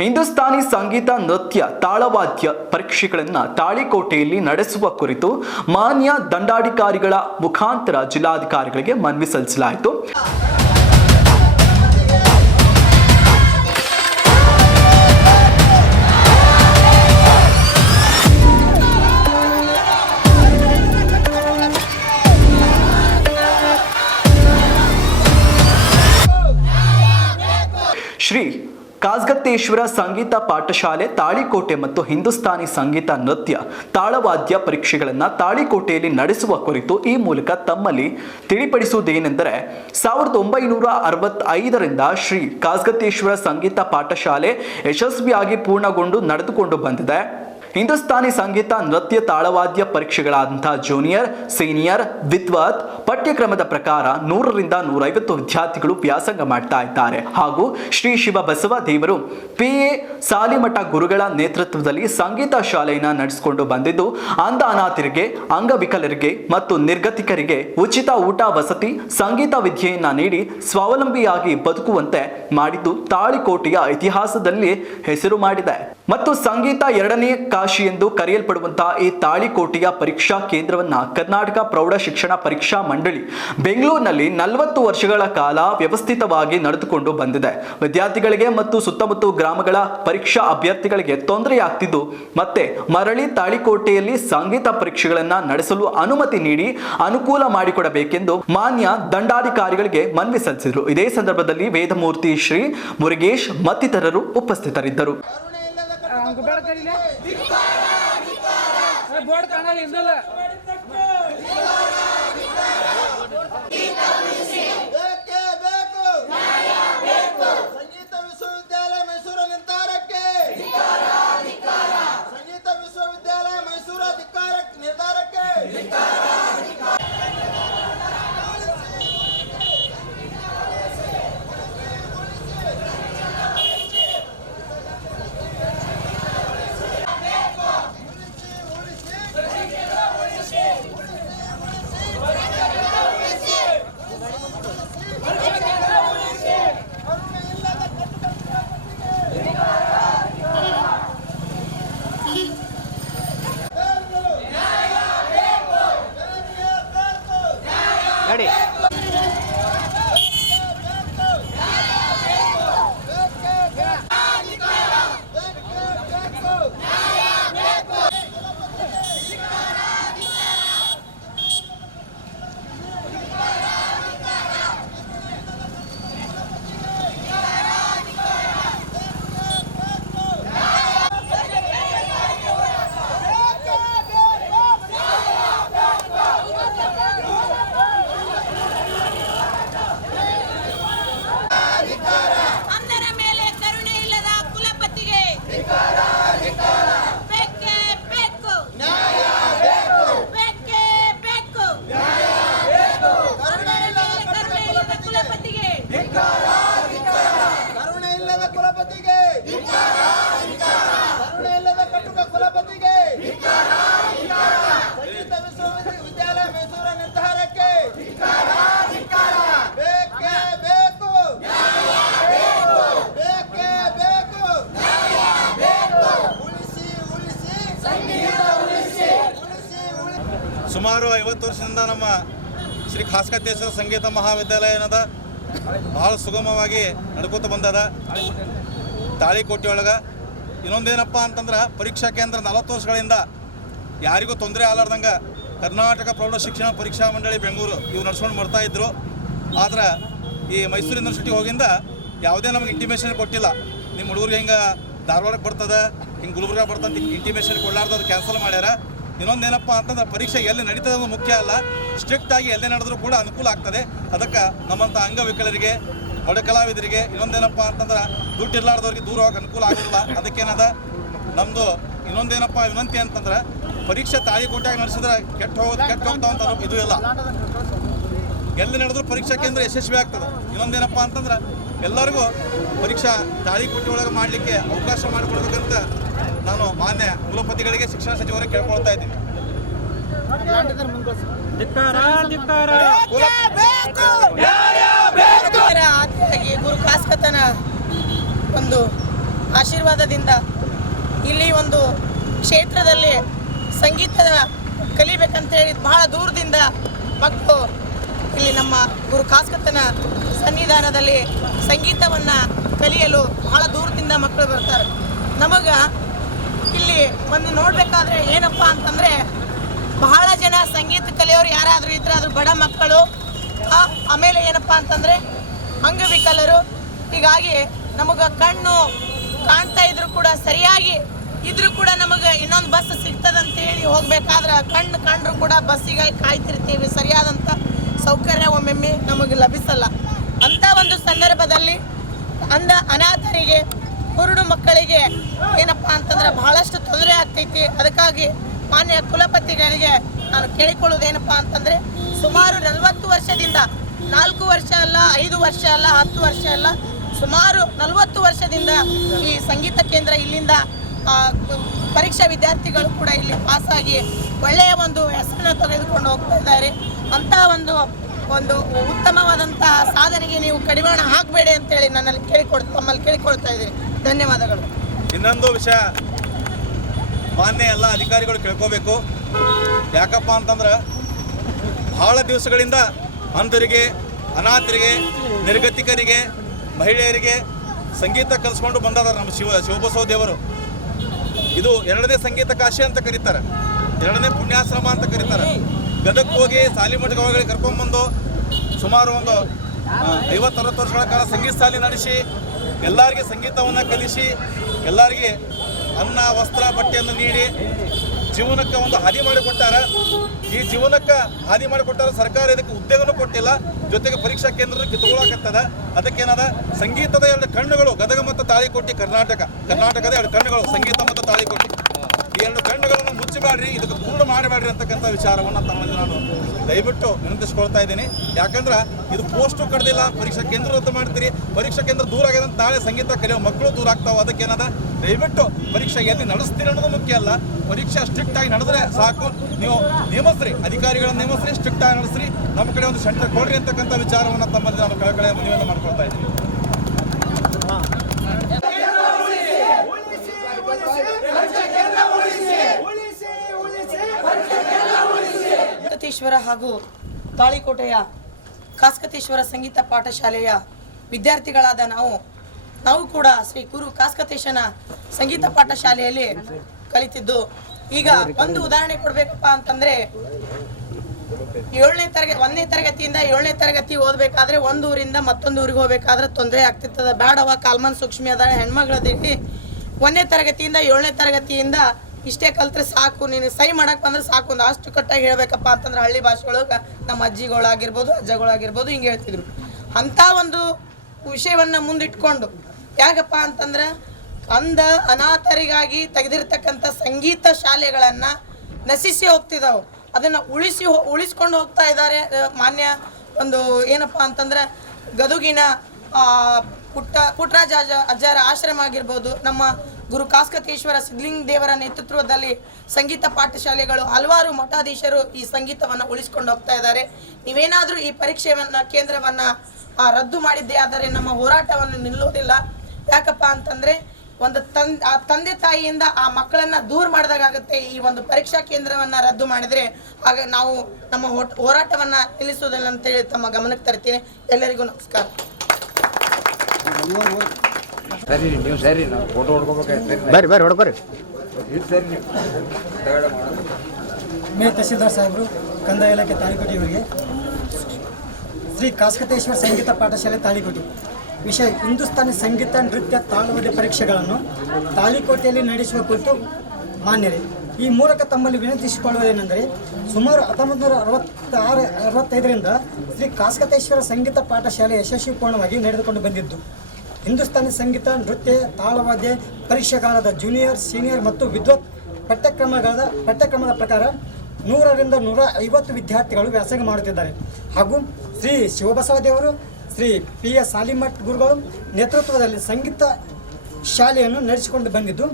ಹಿಂದೂಸ್ತಾನಿ ಸಂಗೀತ ನೃತ್ಯ ತಾಳವಾದ್ಯ ಪರೀಕ್ಷೆಗಳನ್ನು ತಾಳಿಕೋಟೆಯಲ್ಲಿ ನಡೆಸುವ ಕುರಿತು ಮಾನ್ಯ ದಂಡಾಧಿಕಾರಿಗಳ ಮುಖಾಂತರ ಜಿಲ್ಲಾಧಿಕಾರಿಗಳಿಗೆ ಮನವಿ ಸಲ್ಲಿಸಲಾಯಿತು. ಶ್ರೀ ಕಾಸ್ಗತ್ತೇಶ್ವರ ಸಂಗೀತ ಪಾಠಶಾಲೆ ತಾಳಿಕೋಟೆ ಮತ್ತು ಹಿಂದೂಸ್ತಾನಿ ಸಂಗೀತ ನೃತ್ಯ ತಾಳವಾದ್ಯ ಪರೀಕ್ಷೆಗಳನ್ನು ತಾಳಿಕೋಟೆಯಲ್ಲಿ ನಡೆಸುವ ಕುರಿತು ಈ ಮೂಲಕ ತಮ್ಮಲ್ಲಿ ತಿಳಿಪಡಿಸುವುದೇನೆಂದರೆ 1965ರಿಂದ ಶ್ರೀ ಕಾಸ್ಗತ್ತೇಶ್ವರ ಸಂಗೀತ ಪಾಠಶಾಲೆ ಯಶಸ್ವಿಯಾಗಿ ಪೂರ್ಣಗೊಂಡು ನಡೆದುಕೊಂಡು ಬಂದಿದೆ. ಹಿಂದೂಸ್ತಾನಿ ಸಂಗೀತ ನೃತ್ಯ ತಾಳವಾದ್ಯ ಪರೀಕ್ಷೆಗಳಾದಂತಹ ಜೂನಿಯರ್, ಸೀನಿಯರ್, ವಿದ್ವತ್ ಪಠ್ಯಕ್ರಮದ ಪ್ರಕಾರ 100ರಿಂದ 150 ವಿದ್ಯಾರ್ಥಿಗಳು ವ್ಯಾಸಂಗ ಮಾಡ್ತಾ ಇದ್ದಾರೆ. ಹಾಗೂ ಶ್ರೀ ಶಿವ ಬಸವ ದೇವರು PA ಸಾಲಿಮಠ ಗುರುಗಳ ನೇತೃತ್ವದಲ್ಲಿ ಸಂಗೀತ ಶಾಲೆಯನ್ನು ನಡೆಸಿಕೊಂಡು ಬಂದಿದ್ದು, ಅಂಧ ಅನಾಥರಿಗೆ, ಅಂಗವಿಕಲರಿಗೆ ಮತ್ತು ನಿರ್ಗತಿಕರಿಗೆ ಉಚಿತ ಊಟ, ವಸತಿ, ಸಂಗೀತ ವಿದ್ಯೆಯನ್ನ ನೀಡಿ ಸ್ವಾವಲಂಬಿಯಾಗಿ ಬದುಕುವಂತೆ ಮಾಡಿದ್ದು ತಾಳಿಕೋಟೆಯ ಇತಿಹಾಸದಲ್ಲಿ ಹೆಸರು ಮಾಡಿದೆ. ಮತ್ತು ಸಂಗೀತ ಎರಡನೇ ಕಾಶಿ ಎಂದು ಕರೆಯಲ್ಪಡುವಂತಹ ಈ ತಾಳಿಕೋಟೆಯ ಪರೀಕ್ಷಾ ಕೇಂದ್ರವನ್ನ ಕರ್ನಾಟಕ ಪ್ರೌಢ ಶಿಕ್ಷಣ ಪರೀಕ್ಷಾ ಮಂಡಳಿ ಬೆಂಗಳೂರಿನಲ್ಲಿ 40 ವರ್ಷಗಳ ಕಾಲ ವ್ಯವಸ್ಥಿತವಾಗಿ ನಡೆದುಕೊಂಡು ಬಂದಿದೆ. ವಿದ್ಯಾರ್ಥಿಗಳಿಗೆ ಮತ್ತು ಸುತ್ತಮುತ್ತ ಗ್ರಾಮಗಳ ಪರೀಕ್ಷಾ ಅಭ್ಯರ್ಥಿಗಳಿಗೆ ತೊಂದರೆಯಾಗ್ತಿದ್ದು ಮತ್ತೆ ಮರಳಿ ತಾಳಿಕೋಟೆಯಲ್ಲಿ ಸಂಗೀತ ಪರೀಕ್ಷೆಗಳನ್ನ ನಡೆಸಲು ಅನುಮತಿ ನೀಡಿ ಅನುಕೂಲ ಮಾಡಿಕೊಡಬೇಕೆಂದು ಮಾನ್ಯ ದಂಡಾಧಿಕಾರಿಗಳಿಗೆ ಮನವಿ ಸಲ್ಲಿಸಿದರು. ಇದೇ ಸಂದರ್ಭದಲ್ಲಿ ವೇದಮೂರ್ತಿ ಶ್ರೀ ಮುರುಗೇಶ್ ಮತ್ತಿತರರು ಉಪಸ್ಥಿತರಿದ್ದರು. Ready? ಸುಮಾರು 50 ವರ್ಷದಿಂದ ನಮ್ಮ ಶ್ರೀ ಕಾಸ್ಗತ್ತೇಶ್ವರ ಸಂಗೀತ ಮಹಾವಿದ್ಯಾಲಯದ ಭಾಳ ಸುಗಮವಾಗಿ ನಡ್ಕೋತ ಬಂದದ. ತಾಳಿಕೋಟೆ ಒಳಗೆ ಇನ್ನೊಂದೇನಪ್ಪ ಅಂತಂದ್ರೆ ಪರೀಕ್ಷಾ ಕೇಂದ್ರ 40 ವರ್ಷಗಳಿಂದ ಯಾರಿಗೂ ತೊಂದರೆ ಆಗಲಾರ್ದಂಗೆ ಕರ್ನಾಟಕ ಪ್ರೌಢ ಶಿಕ್ಷಣ ಪರೀಕ್ಷಾ ಮಂಡಳಿ ಬೆಂಗಳೂರು ಇವು ನಡ್ಸ್ಕೊಂಡು ಬರ್ತಾಯಿದ್ರು. ಆದ್ರೆ ಈ ಮೈಸೂರು ಯೂನಿವರ್ಸಿಟಿ ಹೋಗಿಂದ ಯಾವುದೇ ನಮಗೆ ಇಂಟಿಮೇಷನ್ ಕೊಟ್ಟಿಲ್ಲ. ನಿಮ್ಮ ಹುಡುಗರಿಗೆ ಹಿಂಗೆ ಧಾರವಾಡಕ್ಕೆ ಬರ್ತದೆ, ಹಿಂಗೆ ಗುಲ್ಬರ್ಗ ಬರ್ತಂತ ಇಂಟಿಮೇಷನ್ ಕೊಡಲಾರ್ದು ಅದು ಕ್ಯಾನ್ಸಲ್ ಮಾಡ್ಯಾರ. ಇನ್ನೊಂದೇನಪ್ಪ ಅಂತಂದ್ರೆ ಪರೀಕ್ಷೆ ಎಲ್ಲಿ ನಡೀತದೆ ಅನ್ನೋದು ಮುಖ್ಯ ಅಲ್ಲ, ಸ್ಟ್ರಿಕ್ಟಾಗಿ ಎಲ್ಲೇ ನಡೆದ್ರೂ ಕೂಡ ಅನುಕೂಲ ಆಗ್ತದೆ. ಅದಕ್ಕೆ ನಮ್ಮಂಥ ಅಂಗವಿಕಲರಿಗೆ, ಒಡ ಕಲಾವಿದರಿಗೆ ಇನ್ನೊಂದೇನಪ್ಪ ಅಂತಂದ್ರೆ ದುಡ್ಡು ಇರಲಾರ್ದವ್ರಿಗೆ ದೂರ ಹೋಗಿ ಅನುಕೂಲ ಆಗೋದಿಲ್ಲ. ಅದಕ್ಕೇನದ ನಮ್ಮದು ಇನ್ನೊಂದೇನಪ್ಪ ವಿನಂತಿ ಅಂತಂದ್ರೆ ಪರೀಕ್ಷೆ ತಾಳಿಕೋಟೆಯಾಗಿ ನಡೆಸಿದ್ರೆ ಕೆಟ್ಟ ಹೋಗ್ತಾವಂತ ಇದು ಇಲ್ಲ. ಎಲ್ಲಿ ನಡೆದ್ರೂ ಪರೀಕ್ಷಾ ಕೇಂದ್ರ ಯಶಸ್ವಿ ಆಗ್ತದೆ. ಇನ್ನೊಂದೇನಪ್ಪ ಅಂತಂದ್ರೆ ಎಲ್ಲರಿಗೂ ಪರೀಕ್ಷಾ ತಾಳಿಕೋಟೆ ಒಳಗೆ ಮಾಡಲಿಕ್ಕೆ ಅವಕಾಶ ಮಾಡಿಕೊಡ್ಬೇಕಂತ ನಾನು ಮಾನ್ಯ ಕುಲಪತಿಗಳಿಗೆ, ಶಿಕ್ಷಣ ಸಚಿವರಿಗೆ ಕೇಳ್ಕೊಳ್ತಾ ಇದ್ದೀನಿ. ಗುರು ಕಾಸ್ಕತನ ಒಂದು ಆಶೀರ್ವಾದದಿಂದ ಇಲ್ಲಿ ಒಂದು ಕ್ಷೇತ್ರದಲ್ಲಿ ಸಂಗೀತದ ಕಲಿಬೇಕಂತೇಳಿ ಬಹಳ ದೂರದಿಂದ ಮಕ್ಕಳು ಇಲ್ಲಿ ನಮ್ಮ ಗುರು ಕಾಸ್ಕತ್ತನ ಸನ್ನಿಧಾನದಲ್ಲಿ ಸಂಗೀತವನ್ನು ಕಲಿಯಲು ಬಹಳ ದೂರದಿಂದ ಮಕ್ಕಳು ಬರ್ತಾರೆ. ನಮಗೆ ಇಲ್ಲಿ ಒಂದು ನೋಡಬೇಕಾದ್ರೆ ಏನಪ್ಪ ಅಂತಂದರೆ ಬಹಳ ಜನ ಸಂಗೀತ ಕಲಿಯೋರು ಯಾರಾದರೂ ಇದ್ರೆ ಅದು ಬಡ ಮಕ್ಕಳು, ಆಮೇಲೆ ಏನಪ್ಪ ಅಂತಂದರೆ ಅಂಗವಿಕಲರು. ಹೀಗಾಗಿ ನಮಗೆ ಕಣ್ಣು ಕಾಣ್ತಾ ಇದ್ರು ಕೂಡ ಸರಿಯಾಗಿ ಇದ್ರೂ ಕೂಡ ನಮಗೆ ಇನ್ನೊಂದು ಬಸ್ ಸಿಗ್ತದಂತೇಳಿ ಹೋಗ್ಬೇಕಾದ್ರೆ ಕಣ್ಣು ಕಂಡ್ರೂ ಕೂಡ ಬಸ್ಸಿಗೆ ಕಾಯ್ತಿರ್ತೀವಿ, ಸರಿಯಾದಂಥ ಸೌಕರ್ಯ ಒಮ್ಮೊಮ್ಮೆ ನಮಗೆ ಲಭಿಸಲ್ಲ. ಅಂಥ ಒಂದು ಸಂದರ್ಭದಲ್ಲಿ ಅನಾಥರಿಗೆ ಕುರುಡು ಮಕ್ಕಳಿಗೆ ಏನಪ್ಪ ಅಂತಂದ್ರೆ ಬಹಳಷ್ಟು ತೊಂದರೆ ಆಗ್ತೈತಿ. ಅದಕ್ಕಾಗಿ ಮಾನ್ಯ ಕುಲಪತಿಗಳಿಗೆ ನಾನು ಕೇಳಿಕೊಳ್ಳೋದೇನಪ್ಪ ಅಂತಂದರೆ ಸುಮಾರು 40 ವರ್ಷದಿಂದ 4 ವರ್ಷ ಅಲ್ಲ, 5 ವರ್ಷ ಅಲ್ಲ, 10 ವರ್ಷ ಅಲ್ಲ, ಸುಮಾರು 40 ವರ್ಷದಿಂದ ಈ ಸಂಗೀತ ಕೇಂದ್ರ ಇಲ್ಲಿಂದ ಪರೀಕ್ಷಾ ವಿದ್ಯಾರ್ಥಿಗಳು ಕೂಡ ಇಲ್ಲಿ ಪಾಸಾಗಿ ಒಳ್ಳೆಯ ಒಂದು ಹೆಸರನ್ನು ತೆಗೆದುಕೊಂಡು ಹೋಗ್ತಾ ಇದ್ದಾರೆ. ಅಂಥ ಒಂದು ಉತ್ತಮವಾದಂತಹ ಸಾಧನೆಗೆ ನೀವು ಕಡಿವಾಣ ಹಾಕಬೇಡಿ ಅಂತೇಳಿ ತಮ್ಮಲ್ಲಿ ಕೇಳಿಕೊಳ್ತಾ ಇದ್ದೀನಿ. ಧನ್ಯವಾದಗಳು. ಇನ್ನೊಂದು ವಿಷಯ ಮಾನ್ಯ ಎಲ್ಲ ಅಧಿಕಾರಿಗಳು ಕೇಳ್ಕೋಬೇಕು. ಯಾಕಪ್ಪ ಅಂತಂದ್ರೆ ಬಹಳ ದಿವಸಗಳಿಂದ ಅಂಧರಿಗೆ, ಅನಾಥರಿಗೆ, ನಿರ್ಗತಿಕರಿಗೆ, ಮಹಿಳೆಯರಿಗೆ ಸಂಗೀತ ಕಲಿಸ್ಕೊಂಡು ಬಂದಾರ ನಮ್ಮ ಶಿವಬಸವ ದೇವರು. ಇದು 2ನೇ ಸಂಗೀತ ಕಾಶಿ ಅಂತ ಕರೀತಾರೆ, 2ನೇ ಪುಣ್ಯಾಶ್ರಮ ಅಂತ ಕರೀತಾರೆ. ಗದಕ್ಕೆ ಹೋಗಿ ಸಾಲಿಮಠಗಳಿಗೆ ಕರ್ಕೊಂಡ್ಬಂದು ಸುಮಾರು ಒಂದು 50-60 ವರ್ಷಗಳ ಕಾಲ ಸಂಗೀತ ಶಾಲೆ ನಡೆಸಿ ಎಲ್ಲರಿಗೆ ಸಂಗೀತವನ್ನು ಕಲಿಸಿ ಎಲ್ಲರಿಗೆ ಅನ್ನ, ವಸ್ತ್ರ, ಬಟ್ಟೆಯನ್ನು ನೀಡಿ ಜೀವನಕ್ಕೆ ಒಂದು ಹಾದಿ ಮಾಡಿಕೊಟ್ಟಾರ. ಈ ಜೀವನಕ್ಕೆ ಹಾದಿ ಮಾಡಿಕೊಟ್ಟಾರ. ಸರ್ಕಾರ ಇದಕ್ಕೆ ಉದ್ಯೋಗನೂ ಕೊಟ್ಟಿಲ್ಲ, ಜೊತೆಗೆ ಪರೀಕ್ಷಾ ಕೇಂದ್ರದ ಕಿತ್ತುಕೊಳ್ಳಾಕತ್ತದ. ಅದಕ್ಕೇನದ ಸಂಗೀತದ 2 ಕಣ್ಣುಗಳು ಗದಗ ಮತ್ತು ತಾಳಿಕೋಟಿ, ಕರ್ನಾಟಕದ 2 ಕಣ್ಣುಗಳು ಸಂಗೀತ ಮತ್ತು ತಾಳಿಕೋಟಿ. ಈ 2 ಕಣ್ಣುಗಳನ್ನು ಮುಚ್ಚಬೇಡ್ರಿ, ಇದಕ್ಕೆ ಪೂರ್ಣ ಮಾಡಬೇಡ್ರಿ ಅಂತಕ್ಕಂಥ ವಿಚಾರವನ್ನು ತಮ್ಮಲ್ಲಿ ನಾನು ದಯವಿಟ್ಟು ವಿನಂತಿಸ್ಕೊಳ್ತಾ ಇದ್ದೀನಿ. ಯಾಕಂದ್ರೆ ಇದು ಪೋಸ್ಟು ಕಡ್ದಿಲ್ಲ, ಪರೀಕ್ಷಾ ಕೇಂದ್ರ ರದ್ದು ಮಾಡ್ತೀರಿ, ಪರೀಕ್ಷಾ ಕೇಂದ್ರ ದೂರ ಆಗಿದೆ ಅಂತ ನಾಳೆ ಸಂಗೀತ ಕಲಿಯೋ ಮಕ್ಕಳು ದೂರ ಆಗ್ತಾವೆ. ಅದಕ್ಕೇನದ ದಯವಿಟ್ಟು ಪರೀಕ್ಷೆ ಎಲ್ಲಿ ನಡೆಸ್ತೀರಿ ಅನ್ನೋದು ಮುಖ್ಯ ಅಲ್ಲ, ಪರೀಕ್ಷೆ ಸ್ಟ್ರಿಕ್ಟ್ ಆಗಿ ನಡೆದ್ರೆ ಸಾಕು. ನೀವು ನೇಮಿಸ್ರಿ, ಅಧಿಕಾರಿಗಳನ್ನು ನೇಮಿಸ್ರಿ, ಸ್ಟ್ರಿಕ್ಟ್ ಆಗಿ ನಡೆಸ್ರಿ, ನಮ್ಮ ಕಡೆ ಒಂದು ಸೆಂಟರ್ ಕೊಡ್ರಿ ಅಂತಕ್ಕಂಥ ವಿಚಾರವನ್ನು ತಮ್ಮಲ್ಲಿ ನಾನು ಕಡೆ ಮನವಿಯನ್ನು ಮಾಡ್ಕೊಳ್ತಾ ಇದ್ದೀನಿ. ಕಾಸ್ಕತೇಶ್ವರ ಹಾಗೂ ತಾಳಿಕೋಟೆಯ ಕಾಸ್ಕತೇಶ್ವರ ಸಂಗೀತ ಪಾಠಶಾಲೆಯ ವಿದ್ಯಾರ್ಥಿಗಳಾದ ನಾವು ಕೂಡ ಶ್ರೀ ಗುರು ಕಾಸ್ಕತೇಶನ ಸಂಗೀತ ಪಾಠಶಾಲೆಯಲ್ಲಿ ಕಲಿತಿದ್ದು. ಈಗ ಒಂದು ಉದಾಹರಣೆ ಕೊಡಬೇಕಪ್ಪ ಅಂತಂದ್ರೆ 1ನೇ ತರಗತಿಯಿಂದ 7ನೇ ತರಗತಿ ಓದಬೇಕಾದ್ರೆ ಒಂದು ಊರಿಂದ ಮತ್ತೊಂದು ಊರಿಗೆ ಹೋಗ್ಬೇಕಾದ್ರೆ ತೊಂದರೆ ಆಗ್ತಿರ್ತದೆ. ಬೇಡವ ಕಾಲ್ಮನ್ ಸೂಕ್ಷ್ಮಿ ಅದ ಹೆಣ್ಮಗಳದಿ 1ನೇ ತರಗತಿಯಿಂದ 7ನೇ ತರಗತಿಯಿಂದ ಇಷ್ಟೇ ಕಲ್ತ್ರೆ ಸಾಕು, ನೀನು ಸೈ ಮಾಡಕ್ಕೆ ಬಂದ್ರೆ ಸಾಕು, ಒಂದು ಅಷ್ಟು ಕಟ್ಟಾಗಿ ಹೇಳ್ಬೇಕಪ್ಪ ಅಂತಂದ್ರೆ ಹಳ್ಳಿ ಭಾಷೆ ಒಳಗೆ ನಮ್ಮ ಅಜ್ಜಿಗಳಾಗಿರ್ಬೋದು, ಅಜ್ಜಗಳಾಗಿರ್ಬೋದು ಹಿಂಗೆ ಹೇಳ್ತಿದ್ರು. ಅಂಥ ಒಂದು ವಿಷಯವನ್ನು ಮುಂದಿಟ್ಕೊಂಡು ಯಾಕಪ್ಪ ಅಂತಂದ್ರೆ ಅನಾಥರಿಗಾಗಿ ತೆಗೆದಿರ್ತಕ್ಕಂಥ ಸಂಗೀತ ಶಾಲೆಗಳನ್ನು ನಶಿಸಿ ಹೋಗ್ತಿದ್ದಾವೆ, ಅದನ್ನು ಉಳಿಸ್ಕೊಂಡು ಹೋಗ್ತಾ ಇದ್ದಾರೆ. ಮಾನ್ಯ ಒಂದು ಏನಪ್ಪ ಅಂತಂದ್ರೆ ಗದುಗಿನ ಪುಟ್ಟರಾಜ ಅಜ್ಜರ ಆಶ್ರಮ ಆಗಿರ್ಬೋದು, ನಮ್ಮ ಗುರು ಕಾಸ್ಕತೇಶ್ವರ ಸಿದ್ಧಲಿಂಗ ದೇವರ ನೇತೃತ್ವದಲ್ಲಿ ಸಂಗೀತ ಪಾಠಶಾಲೆಗಳು, ಹಲವಾರು ಮಠಾಧೀಶರು ಈ ಸಂಗೀತವನ್ನು ಉಳಿಸ್ಕೊಂಡು ಹೋಗ್ತಾ ಇದ್ದಾರೆ. ನೀವೇನಾದರೂ ಈ ಕೇಂದ್ರವನ್ನು ರದ್ದು ಮಾಡಿದ್ದೇ ಆದರೆ ನಮ್ಮ ಹೋರಾಟವನ್ನು ನಿಲ್ಲೋದಿಲ್ಲ. ಯಾಕಪ್ಪ ಅಂತಂದರೆ ಒಂದು ತಂದೆ ತಾಯಿಯಿಂದ ಆ ಮಕ್ಕಳನ್ನು ದೂರ ಮಾಡಿದಾಗುತ್ತೆ. ಈ ಒಂದು ಪರೀಕ್ಷಾ ಕೇಂದ್ರವನ್ನು ರದ್ದು ಮಾಡಿದರೆ ಆಗ ನಾವು ನಮ್ಮ ಹೋರಾಟವನ್ನು ನಿಲ್ಲಿಸೋದಿಲ್ಲ ಅಂತೇಳಿ ತಮ್ಮ ಗಮನಕ್ಕೆ ತರ್ತೀನಿ. ಎಲ್ಲರಿಗೂ ನಮಸ್ಕಾರ. ಸರಿ ನೀವು ಸರಿ ನಾವು ಫೋಟೋ ಹೊಡ್ಕೋಬೇಕು. ಬರ್ರಿ ಹೊಡ್ಕೊರಿ. ಸರಿ ಮೇ ತಹಸೀಲ್ದಾರ್ ಸಾಹೇಬರು, ಕಂದಾಯ ಇಲಾಖೆ ತಾಳಿಕೋಟೆಯವರಿಗೆ ಶ್ರೀ ಕಾಸ್ಕತೇಶ್ವರ ಸಂಗೀತ ಪಾಠಶಾಲೆ ತಾಳಿಕೋಟೆ ವಿಷಯ ಹಿಂದೂಸ್ತಾನಿ ಸಂಗೀತ ನೃತ್ಯ ತಾಳವಾದ್ಯ ಪರೀಕ್ಷೆಗಳನ್ನು ತಾಳಿಕೋಟೆಯಲ್ಲಿ ನಡೆಸುವ ಕುರಿತು ಮಾನ್ಯರೇ, ಈ ಮೂಲಕ ತಮ್ಮಲ್ಲಿ ವಿನಂತಿಸಿಕೊಳ್ಳುವುದೇನೆಂದರೆ ಸುಮಾರು 1965ರಿಂದ ಶ್ರೀ ಕಾಸ್ಕತೇಶ್ವರ ಸಂಗೀತ ಪಾಠಶಾಲೆ ಯಶಸ್ವಿಪೂರ್ಣವಾಗಿ ನಡೆದುಕೊಂಡು ಬಂದಿದ್ದು ಹಿಂದೂಸ್ತಾನಿ ಸಂಗೀತ ನೃತ್ಯ ತಾಳವಾದ್ಯ ಪರೀಕ್ಷೆಗಾಲದ ಜೂನಿಯರ್, ಸೀನಿಯರ್ ಮತ್ತು ವಿದ್ವತ್ ಪಠ್ಯಕ್ರಮದ ಪ್ರಕಾರ 100ರಿಂದ 150 ವಿದ್ಯಾರ್ಥಿಗಳು ವ್ಯಾಸಂಗ ಮಾಡುತ್ತಿದ್ದಾರೆ. ಹಾಗೂ ಶ್ರೀ ಶಿವಬಸವ ದೇವರು, ಶ್ರೀ PS ಸಾಲಿಮಠ್ ಗುರುಗಳು ನೇತೃತ್ವದಲ್ಲಿ ಸಂಗೀತ ಶಾಲೆಯನ್ನು ನಡೆಸಿಕೊಂಡು ಬಂದಿದ್ದು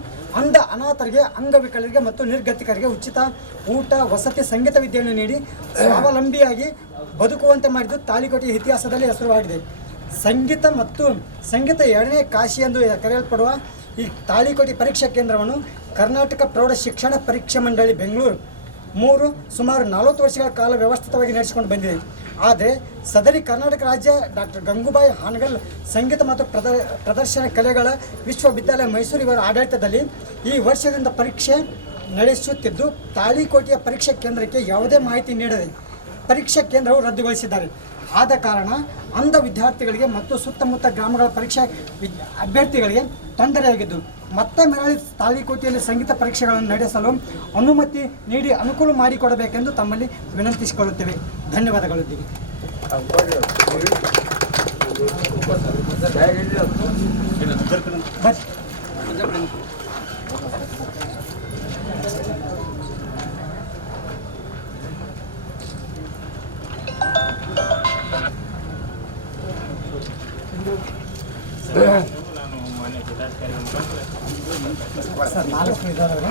ಅನಾಥರಿಗೆ, ಅಂಗವಿಕಲರಿಗೆ ಮತ್ತು ನಿರ್ಗತಿಕರಿಗೆ ಉಚಿತ ಊಟ, ವಸತಿ, ಸಂಗೀತ ವಿದ್ಯೆಯನ್ನು ನೀಡಿ ಸ್ವಾವಲಂಬಿಯಾಗಿ ಬದುಕುವಂತೆ ಮಾಡಿದ್ದು ತಾಳಿಕೋಟೆಯ ಇತಿಹಾಸದಲ್ಲಿ ಹೆಸರುವಾಗಿದೆ. ಸಂಗೀತ 2ನೇ ಕಾಶಿ ಎಂದು ಕರೆಯಲ್ಪಡುವ ಈ ತಾಳಿಕೋಟಿ ಪರೀಕ್ಷಾ ಕೇಂದ್ರವನ್ನು ಕರ್ನಾಟಕ ಪ್ರೌಢ ಶಿಕ್ಷಣ ಪರೀಕ್ಷಾ ಮಂಡಳಿ ಬೆಂಗಳೂರು ಸುಮಾರು 40 ವರ್ಷಗಳ ಕಾಲ ವ್ಯವಸ್ಥಿತವಾಗಿ ನಡೆಸಿಕೊಂಡು ಬಂದಿದೆ. ಆದರೆ ಸದರಿ ಕರ್ನಾಟಕ ರಾಜ್ಯ ಡಾಕ್ಟರ್ ಗಂಗೂಬಾಯಿ ಹಾನಗಲ್ ಸಂಗೀತ ಮತ್ತು ಪ್ರದರ್ಶನ ಕಲೆಗಳ ವಿಶ್ವವಿದ್ಯಾಲಯ ಮೈಸೂರು ಇವರ ಆಡಳಿತದಲ್ಲಿ ಈ ವರ್ಷದಿಂದ ಪರೀಕ್ಷೆ ನಡೆಸುತ್ತಿದ್ದು, ತಾಳಿಕೋಟೆಯ ಪರೀಕ್ಷಾ ಕೇಂದ್ರಕ್ಕೆ ಯಾವುದೇ ಮಾಹಿತಿ ನೀಡದೆ ಪರೀಕ್ಷಾ ಕೇಂದ್ರವು ರದ್ದುಗೊಳಿಸಿದ್ದಾರೆ. ಆದ ಕಾರಣ ಅಂಧ ವಿದ್ಯಾರ್ಥಿಗಳಿಗೆ ಮತ್ತು ಸುತ್ತಮುತ್ತ ಗ್ರಾಮಗಳ ಪರೀಕ್ಷಾ ಅಭ್ಯರ್ಥಿಗಳಿಗೆ ತೊಂದರೆಯಾಗಿದ್ದು, ಮತ್ತೆ ಮರಳಿ ತಾಳಿಕೋಟೆಯಲ್ಲಿ ಸಂಗೀತ ಪರೀಕ್ಷೆಗಳನ್ನು ನಡೆಸಲು ಅನುಮತಿ ನೀಡಿ ಅನುಕೂಲ ಮಾಡಿಕೊಡಬೇಕೆಂದು ತಮ್ಮಲ್ಲಿ ವಿನಂತಿಸಿಕೊಳ್ಳುತ್ತೇವೆ. ಧನ್ಯವಾದಗಳು. ಸರ್ 4 ಇದಾವೆ.